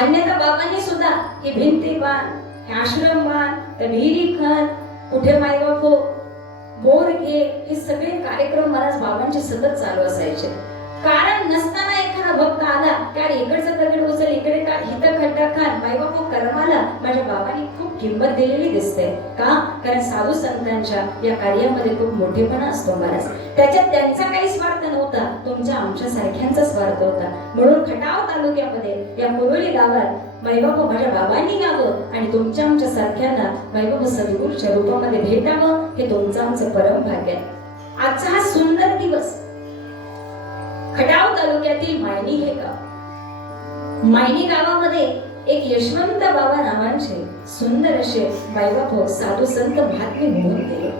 अन्यथा बाबांनी सुद्धा हे भिंती बांध हे आश्रम बांध त्या विहिरी खण कुठे मायबाप हो बोर घे हे सगळे कार्यक्रम महाराज बाबांचे सतत चालू असायचे. कारण नसताना एखादा भक्त आला कारण इकडचं तगड उचल इकडे का हित खड्डा खान मायबाप कर्माला माझ्या बाबांनी खूप किंमत दिलेली दिसते. का? कारण साधू संतांच्या या कार्यामध्ये खूप मोठेपणा असतो महाराज. त्याच्यात त्यांचा काही स्वार्थ नव्हता तुमच्या आमच्या सारख्यांचा स्वार्थ होता. म्हणून खटाव तालुक्यामध्ये या मुरळी गावात मायबाप माझ्या बाबांनी गावं आणि तुमच्या आमच्या सारख्यांना मायबाप सद्गुरूच्या रूपामध्ये भेटावं हे तुमचं आमचं परम भाग्य आहे. आजचा हा सुंदर दिवस खटाव तालुक्यातील मायनी हे गाव. मायनी गावामध्ये एक यशवंत बाबा नावांचे सुंदर असे मायबाप साधू संत भाग्य होऊन गेले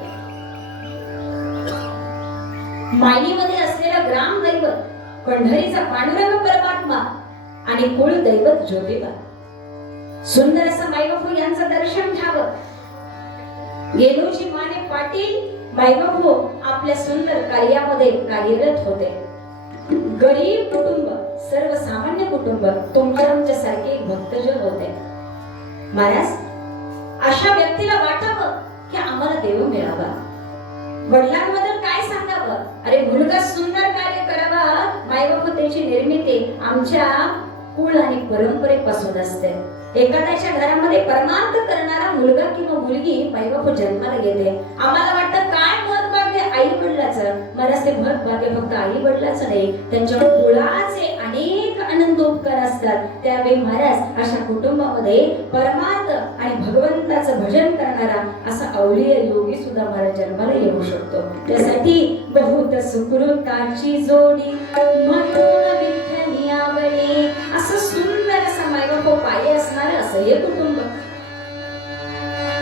मायनीमध्ये असलेला ग्राम दैवत पंढरीचा पांडुरंग परमात्मा आणि कुळ दैवत ज्योतिबा. सुंदर असं मायबापू यांचं दर्शन घ्यावं. गेलोजी माने पाटील मायबापू आपल्या सुंदर कार्यामध्ये कार्यरत होते. गरीब कुटुंब सर्वसामान्य कुटुंब तुमच्या आमच्या सारखे भक्तजन होते. महाराज अशा व्यक्तीला वाटावं की आम्हाला देव मिळावा. वडिलांबद्दल काय सांगावं? अरे मुलगा सुंदर कार्य करावा. मायबाप त्याची निर्मिती आमच्या कुळ आणि परंपरेपासून असते. एखाद्याच्या घरामध्ये परमार्थ करणारा मुलगा किंवा मुलगी मायबाप जन्माला येते. आम्हाला वाटतं काय आई वडिलाचं महाराज ते मत भाग्य फक्त आई वडिलाचं नाही त्यांच्या कुळाचे अनेक आनंद उपकार असतात. त्यावेळी महाराज अशा कुटुंबामध्ये परमार्थ आणि भगवंताचं भजन करणारा असा अवलीय योगी सुद्धा महाराज जन्माला येऊ शकतो. त्यासाठी बहुत सुकृताची जोडी म्हणून विठ्ठली आवडी असं सुंदर असं मायबाप पायी असणार असं हे कुटुंब.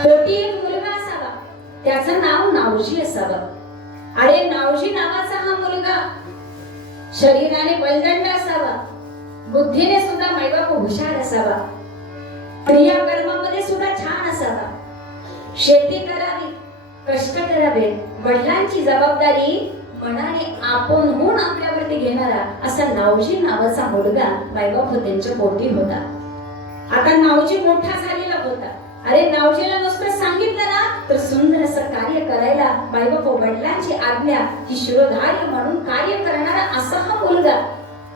पोटी एक मुलगा असावा त्याचं नाव नावजी असावं. अरे नावजी नावाचा हा मुलगा शरीराने बलदंड असावा बुद्धीने सुद्धा मायबाप हुशार असावा क्रिया कर्मामध्ये सुद्धा छान असावा. शेती करावी कष्ट करावे वडिलांची जबाबदारी मनाने आपणहून आपल्यावरती घेणारा असा नावजी नावाचा मुलगा मायबाप त्यांच्या पोटी होता. आता नावजी मोठा झालेला अरे नावजीला नुसतं सांगितलं ना तर सुंदर असं कार्य करायला मायबाप वडिलांची आज्ञा ही शिरोधार्य म्हणून कार्य करणारा असा हा मुलगा.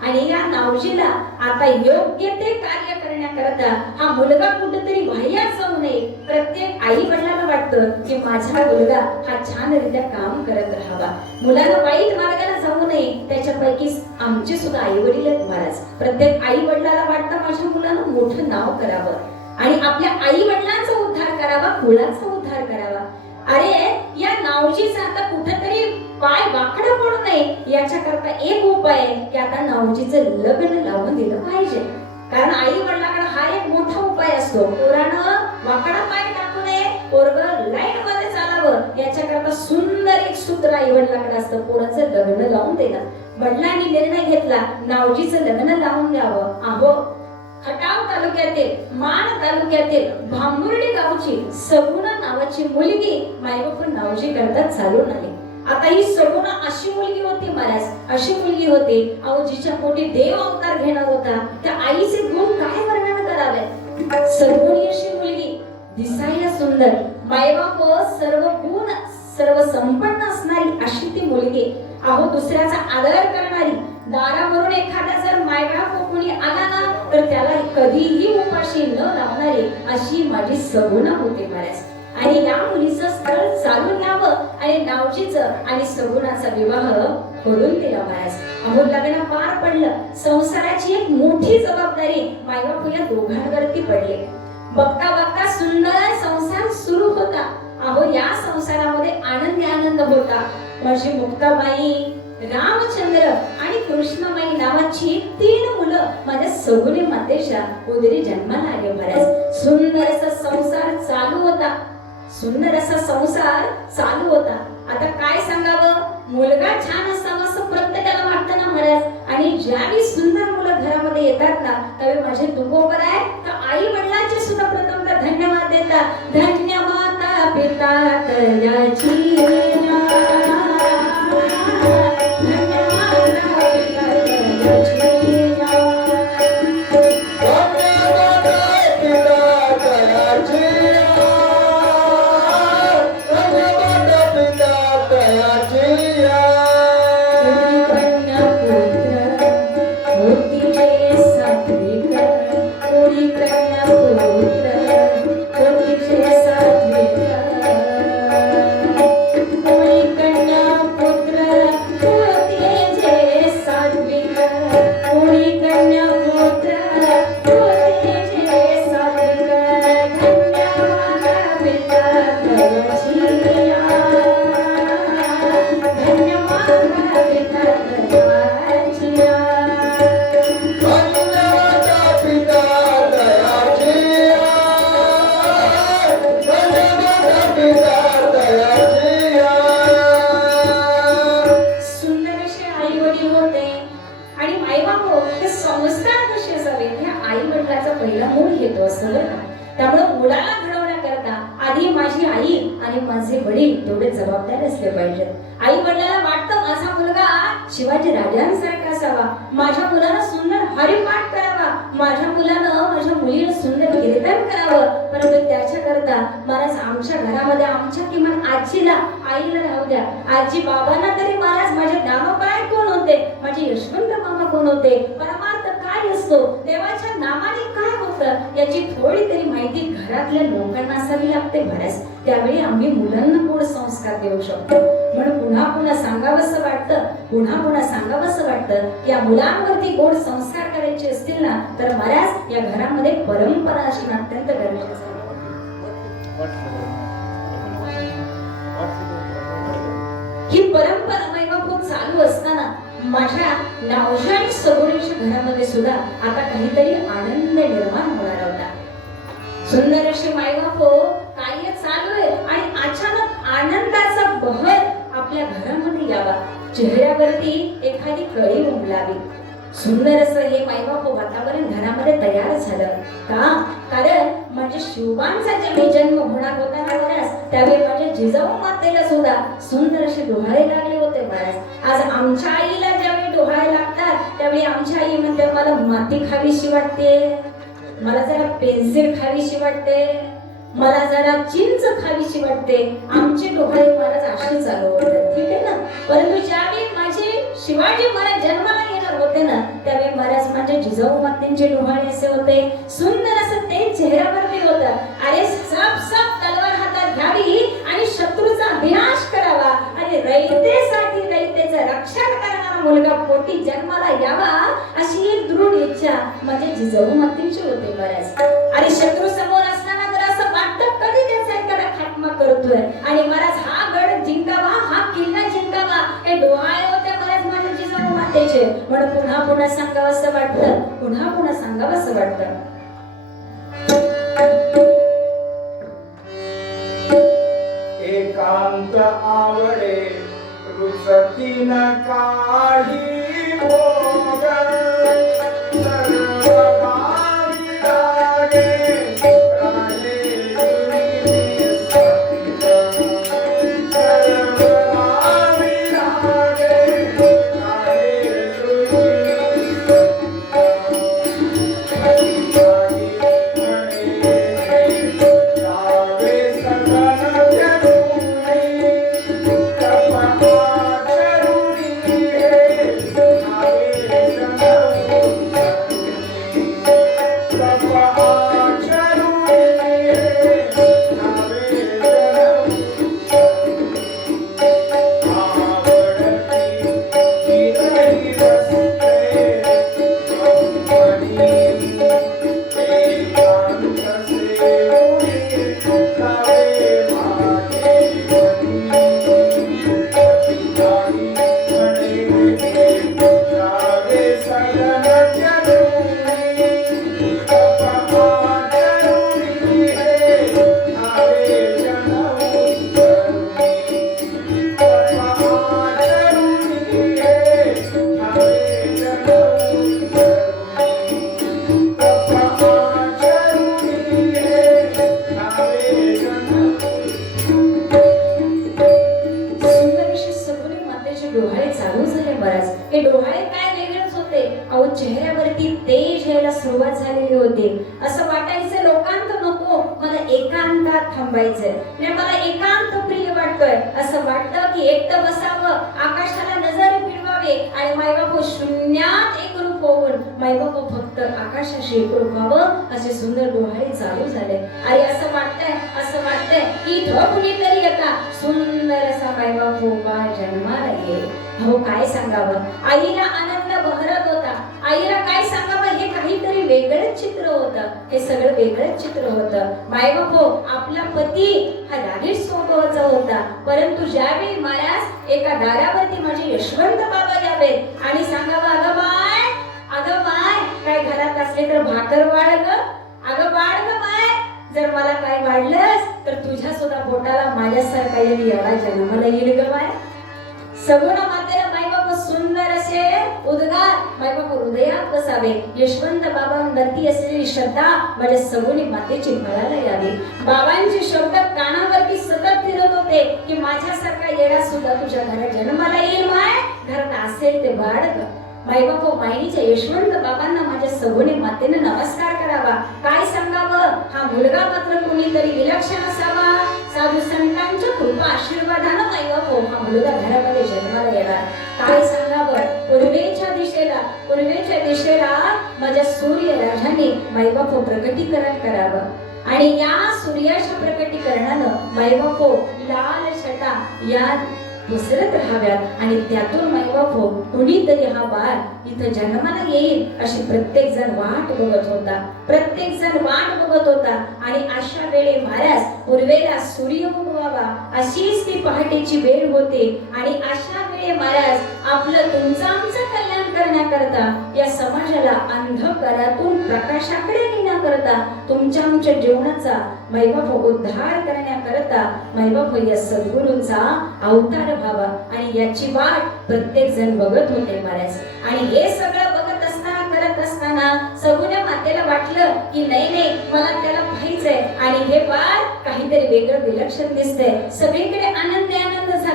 आणि या नावजीला आता योग्य ते कार्य करण्याकरता हा मुलगा कुठेतरी बाह्यात जाऊ नये. प्रत्येक आई वडिलांना वाटतं की माझा मुलगा हा छानरित्या काम करत राहावा. मुलाला वाईट मार्गाला जाऊ नये. त्याच्यापैकी आमचे सुद्धा आई वडील आहेत महाराज. प्रत्येक आई वडिलाला वाटतं माझ्या मुलानं मोठं नाव करावं. आणि आपल्या आई वडिलांचा उद्धार करावा मुलांचा उद्धार करावा. अरे या नावजीचा आता कुठेतरी पाय वाकडा पडू नये याच्याकरता एक उपाय आहे की आता नावजीचं लग्न लावून दिलं पाहिजे. कारण आई वडिलाकडे हा एक मोठा उपाय असतो. पोरानं वाकडा पाय टाकू नये पोरग लाईन मध्ये चालावं. याच्याकरता सुंदर एक सूत्र आई वडिलाकडे असतं पोराचं लग्न लावून देणं. वडिलांनी निर्णय घेतला नावजीचं लग्न लावून द्यावं. अहो खटाव तालुक्यातील मान तालुक्यातील भांबुर्डी गावची सगुणा नावाची मुलगी मायबाप नावजी करता चालून आली आता ही सगुणा अशी मुलगी होती महाराज अशी मुलगी होती अहो जिच्या पोटी देव अवतार घेणार होता त्या आईचे गुण काय वर्णन करावे? सगुणी अशी मुलगी दिसायला सुंदर मायबाप सर्व गुण सर्व संपन्न असणारी अशी ती मुलगी अहो दुसऱ्याचा आदर करणारी दारावरून एखादा जर मायबाप कोणी आला ना तर त्याला कधीही उपाशी न लावणारी अशी माझी सगुणा होते महाराज. आणि या मुलीचं स्थळ चालून यावं आणि नावजीचं आणि सगुणाचा विवाह करून दिला महाराज. अहो लग्न पार पडलं. संसाराची एक मोठी जबाबदारी मायबापू या दोघांवरती पडली. बघता बघता सुंदर संसार सुरू होता. अहो या संसारामध्ये आनंदी आनंद होता. माझी मुक्ताबाई रामचंद्र आणि कृष्णमाई नावाची तीन मुलं माझ्या सगुनी मातेच्या उदरी जन्माला आले महाराज सुंदर असा संसार चालू होता. सुंदर असा संसार चालू होता. आता काय सांगावं? मुलगा छान असावा असं प्रत्येकाला वाटतं ना महाराज आणि ज्यावेळी सुंदर मुलं घरामध्ये येतात ना त्यावेळी माझे तुकोबर आहे तर आई वडिलांचे सुद्धा प्रथम धन्यवाद देतात. धन्यवाद पिता तयाची. असले पाहिजेत. आई वडिलांना वाटतं माझा मुलगा शिवाजी राजांसारखा असावा. माझ्या मुलानं सुंदर हरिपाठ करावा. माझ्या मुलानं माझ्या मुलीनं सुंदर कीर्तन करावं. परंतु त्याच्याकरता महाराज आमच्या घरामध्ये आमच्या किमान आजीला आईला राहू द्या. आजी बाबांना तरी महाराज माझे नामपाय कोण होते? माझे यशवंत मामा कोण होते? परमार्थ असतो देवाच्या नामाने काय होतं याची थोडी तरी माहिती घरातल्या लोकांना असावी लागते बऱ्याच त्यावेळी आम्ही मुलांना गोड संस्कार देऊ शकतो? म्हणून पुन्हा पुन्हा सांगावंसं वाटतं पुन्हा पुन्हा सांगावंसं वाटतं या मुलांवरती गोड संस्कार करायचे असतील ना तर बऱ्याच या घरामध्ये परंपरा अशी अत्यंत गरजेची असते. ही परंपरा वैभव चालू असताना माझ्या नावशा आणि सगुणीच्या घरामध्ये सुद्धा आता काहीतरी आनंद निर्माण होणार होता. सुंदर अशी मायबापो हो, कार्य चालू आहे आणि अचानक आनंदाचा बहर आपल्या घरामध्ये यावा. चेहऱ्यावरती एखादी कळी उमलावी. सुंदर असं हे मायबाप हो वातावरण घरामध्ये तयार झालं. का? कारण म्हणजे माझ्या शिवबांचा जेव्हा जन्म होणार होता बऱ्याच त्यावेळी माझ्या जिजाऊ मातेला सुद्धा सुंदर असे डोहाळे लागले होते बऱ्याच. आज आमच्या आईला ज्यावेळी लागतात त्यावेळी आमच्या आई म्हणते मला माती खावीशी वाटते. मला जरा पेन्सिल खावीशी वाटते. मला जरा चिंच खावीशी वाटते. आमचे डोहाळे महाराज असे चालू होतात ठीक आहे ना? परंतु ज्यावेळी माझे शिवाजी महाराज जन्माला येणार होते ना त्यावेळी महाराज माझ्या जिजाऊ मातेंचे डोहाळे असे होते. सुंदर असं ते चेहऱ्यावरती होतं. अरे साप साप तलवार हातात घ्यावी आणि शत्रूचा विनाश करावा. आणि रयतेसाठी मुलगा पोटी जन्माला यावा अशी एक दृढ इच्छा माझ्या जिजाऊ मातेंची होते बऱ्याच. आणि शत्रू समोर असताना तर असं वाटतं कधी त्याचा एखादा खात्मा करतोय. आणि महाराज हा गड जिंकावा हा किल्ला जिंकावा हे डोहाळे होते महाराज माझ्या जिजाऊ मातेचे. म्हणून पुन्हा पुन्हा सांगावं असं वाटतं. पुन्हा पुन्हा सांगावं असं वाटतं. एकांत आवडे रुचती न काही स्टेज यायला सुरुवात झालेली होती. असं वाटायचं लोकांत नको मला एकांतात थांबायचंय. नाही मला एकांत प्रिय वाटतोय. असं वाटतं की एकटं बसावं आकाशाला नजर फिरवावे आणि मायबापू शून्यात एक रूप होऊन मायबापू फक्त आकाशाशी एक रूप व्हावं असे सुंदर डोहाळे चालू झाले. आणि असं वाटतंय असं वाटतंय की इथं कुणीतरी येता. सुंदर असा मायबापू बा जन्माला ये हो काय सांगावं? आईला आनंद बहरत होता. आईला काय सांगावं? वेगळंच चित्र होतं. हे सगळं वेगळंच चित्र होतं. मायबापू आपला पती हा रागेश स्वभावाचा होता. परंतु ज्यावेळी महाराज एका दारावरती माझे यशवंत बाबा यावेत आणि सांगावं अगं बाय अगं बाय काय घरात असले तर भाकर वाढ ग. अगं वाढ ग बाय जर मला काय वाढलंस तर तुझ्या सुद्धा पोटाला माझ्यासारखा येईल एवढा जन्माला येईल ग बाय सगुणा मातेला मायबाप असे उद्गार माझ्या हृदयात बसावे यशवंत बाबांवरती असलेली श्रद्धा माझ्या सगुणी मातेची फळाला यावी बाबांचे शब्द कानावरती सतत फिरत होते की माझ्यासारखा येडा सुद्धा तुझ्या घरात जन्माला येईल माय घरात असेल ते बाळग माई बापू माईच्या यशवंत बाबांना माझ्या सगुणी मातेने नमस्कार करावा काय सांगावं हा मुलगा मात्र कोणीतरी विलक्षण असावा साधू संतांच्या कृपा आशीर्वादानं माई बापू हा मुलगा घरामध्ये जन्माला येणार काय सांग पूर्वेच्या दिशेला माझ्या सूर्य राजाने माई प्रकटीकरण करावं. आणि या सूर्याच्या प्रकटीकरणानं माई लाल छटा या पसरत राहाव्यात आणि त्यातून मायबापो कुणीतरी हा बाळ इथं जन्माला येईल अशी प्रत्येक जण वाट बघत होता. प्रत्येक जण वाट बघत होता. आणि अशा वेळे महाराज पूर्वेला सूर्य उगवावा अशीच ती पहाटेची वेळ होती. आणि अशा वेळे महाराज आपलं तुमचं आमचं करण्याकरता या समाजाला अंधकारातून प्रकाशाकडे नेण्याकरता तुमच्या आमच्या जीवनाचा मैबाप उद्धार करण्याकरता मैबाप या सद्गुरूंचा अवतार व्हावा. आणि याची वाट प्रत्येक जण बघत होते महाराज आणि हे सगळं बघत असताना करत असताना सगुण्या मातेला वाटलं की नाही नाही मला त्याला पाहिजे आणि हे बाळ काहीतरी वेगळं विलक्षण दिसतंय. सगळीकडे आनंद आहे.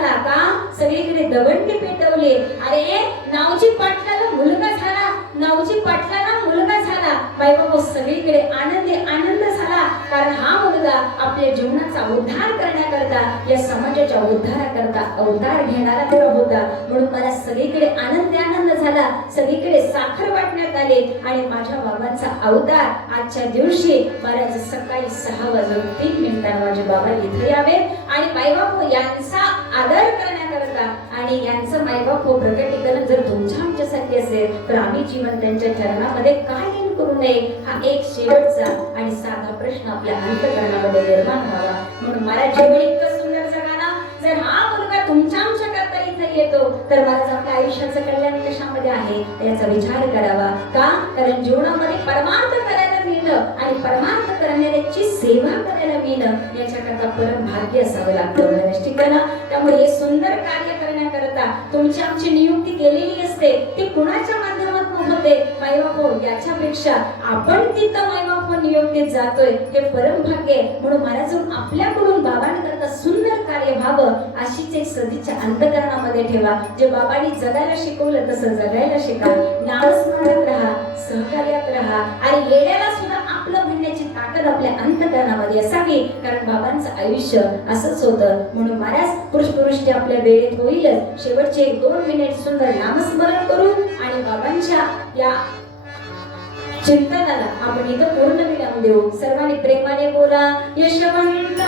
झाला का? सगळीकडे दवंडी पेटवले. अरे नावची पाटलाला मुलगा झाला. नावची पाटलाला मुलगा झाला. बाई बाबा सगळीकडे आनंदी आनंद झाला. कारण हा करता आपल्या जीवनाचा उद्धार करण्याकरता या समाजाच्या उद्धाराकरता अवतार घेणारा तर होता. म्हणून मला सगळीकडे आनंद आनंद झाला. सगळीकडे साखर वाटण्यात आले आणि माझ्या बाबांचा अवतार आजच्या दिवशी महाराज सकाळी सहा वाजून तीन मिनिटांना माझे बाबा इथे यावे आणि मायबापू यांचा आदर करण्याकरता आणि यांचं मायबापू प्रकटीकरण जर तुमच्या आमच्यासाठी असेल तर आम्ही जीवन त्यांच्या चरणामध्ये काय करू नये हा एक शेवटचा आणि साधा प्रश्न आपल्या अंतकरणामध्ये निर्माण व्हावा. म्हणून मला जेवढे इतकं सुंदर जगाना. जर हा मुलगा तुमच्या आमच्या करता इथे येतो तर मला आपल्या आयुष्याचं कल्याण कशामध्ये आहे? याचा विचार करावा. का? कारण जीवनामध्ये परमार्थ करायला मिळणं आणि परमार्थ करणाऱ्याची सेवा करायला मिळणं याच्याकरता परम भाग्य असावं लागतं. महाराज ठीक आहे ना त्यामुळे हे सुंदर कार्य करण्याकरता तुमची आमची नियुक्ती केलेली असते. ती कुणाच्या माध्यमातून होते मायबापो याच्यापेक्षा आपण तिथं मायबापो नियुक्तीत जातोय हे परम भाग्य म्हणून महाराज आपल्याकडून बाबांकरता सुंदर कार्य व्हावं अशीच एक सदीच्या अंतकरणामध्ये ठेवा. जे बाबांनी जगायला शिकवलं तसं जगायला शिका. नामस्मरणात राहा सहकार्यात राहा आणि येण्याला सुद्धा तर आपल्या अंतकरणामध्ये असावी कारण बाबांचं आयुष्य असंच होतं. म्हणून महाराज पुरुषपुरुष्टी आपल्या वेळेत होईलच. शेवटचे एक दोन मिनिट सुंदर नामस्मरण करून आणि बाबांच्या या चिंतनाला आपण इथं पूर्ण विराम देऊ. सर्वांनी प्रेमाने बोला. यशवंत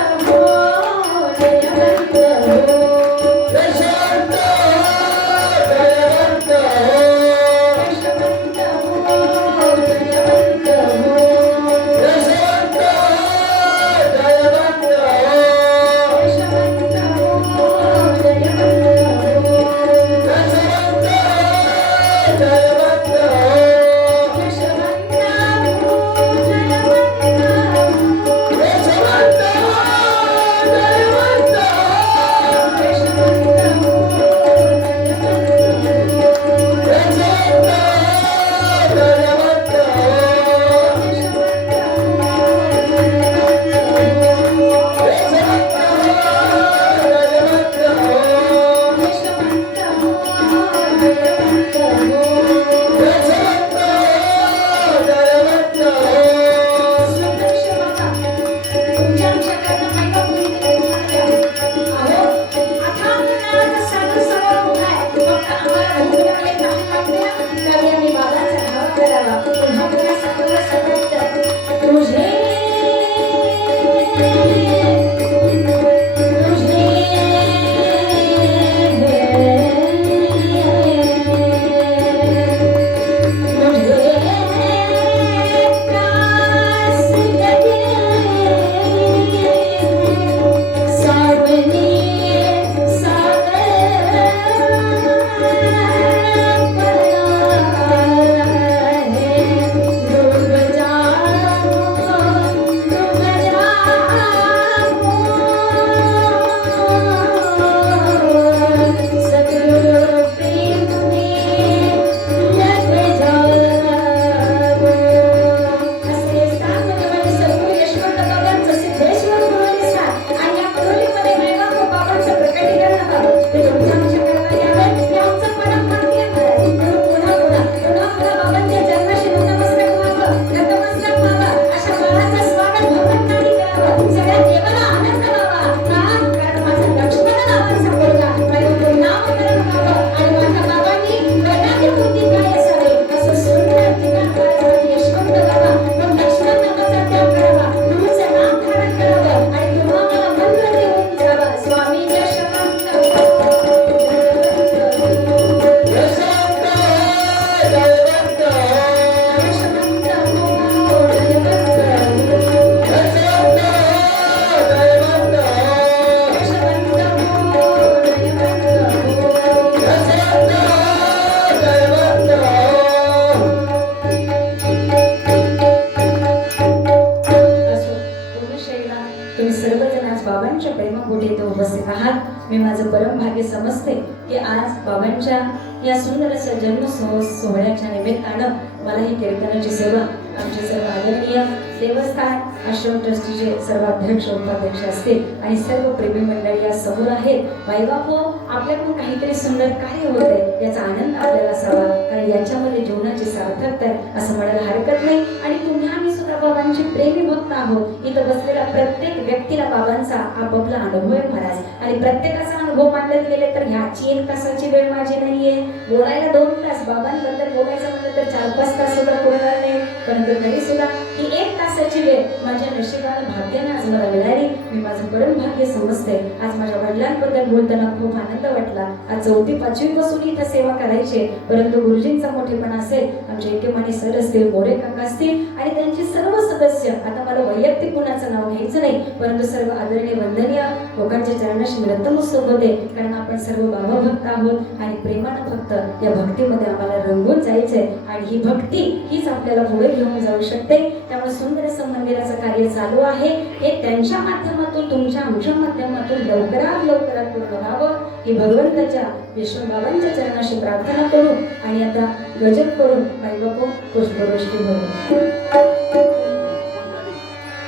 तुम्ही सर्वजण आज बाबांच्या प्रेमापोटी इथे उपस्थित आहात. मी माझं परम भाग्य समजते की आज बाबांच्या या सुंदर अशा जन्म सोहळ्याच्या निमित्तानं मला ही कीर्तनाची सेवा आमचे सर्व आदरणीय देवस्थान आश्रम ट्रस्टीचे सर्व अध्यक्ष उपाध्यक्ष असतील आणि सर्व प्रेमी मंडळी या समोर आहेत. बाईबापू आपल्याकडून काहीतरी सुंदर कार्य होत आहे याचा आनंद आपल्याला असावा कारण याच्यामध्ये जीवनाची सार्थकता आहे असं म्हणायला हरकत नाही. आणि तुम्ही आम्ही बाबांची प्रेमी भक्त आहोत इथं बसलेल्या प्रत्येक व्यक्तीला बाबांचा आपापला अनुभव आहे महाराज. आणि प्रत्येकाचा अनुभव मांडले गेले तर ह्याची एक तासाची वेळ माझी नाहीये. बोलायला दोन तास बाबांबद्दल बोलायचं म्हणलं तर चार पाच तास सुद्धा बोलणार नाही. परंतु तरी सुद्धा ही एक तासाची वेळ माझ्या नशिबाला भाग्यानं आज मला मिळाली. मी माझं परम भाग्य समजते. आज माझ्या वडिलांबद्दल बोलताना खूप आनंद वाटला. आज चौथी पाचवी पासून इथं सेवा करायचे. परंतु गुरुजींचा मोठेपणा असेल आमचे एकेमाने सर असतील मोरे काका असतील आणि त्यांचे सर्व सदस्य आता मला वैयक्तिक कुणाचं नाव घ्यायचं नाही परंतु सर्व आदरणीय वंदनीय लोकांच्या चरणाशी नतमस्तक होते. कारण आपण सर्व बाबा भक्त आहोत आणि प्रेमानं फक्त या भक्तीमध्ये आम्हाला रंगून जायचंय. आणि ही भक्ती हीच आपल्याला पुढे घेऊन जाऊ शकते. त्यामुळे सुंदर असं मंदिराचं कार्य चालू आहे. हे त्यांच्या माध्यमातून तुमच्या आमच्या माध्यमातून लवकरात लवकरात पूर्ण व्हावं ही भगवंताच्या विष्णूबाबांच्या चरणाशी प्रार्थना करू आणि आता गजब करून बाईबापू पुष्पवृष्टी करू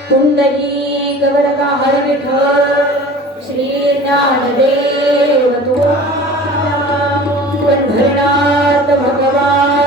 कुंडली गवरता हर विठ्ठल श्री ज्ञानदेव तू भगवान.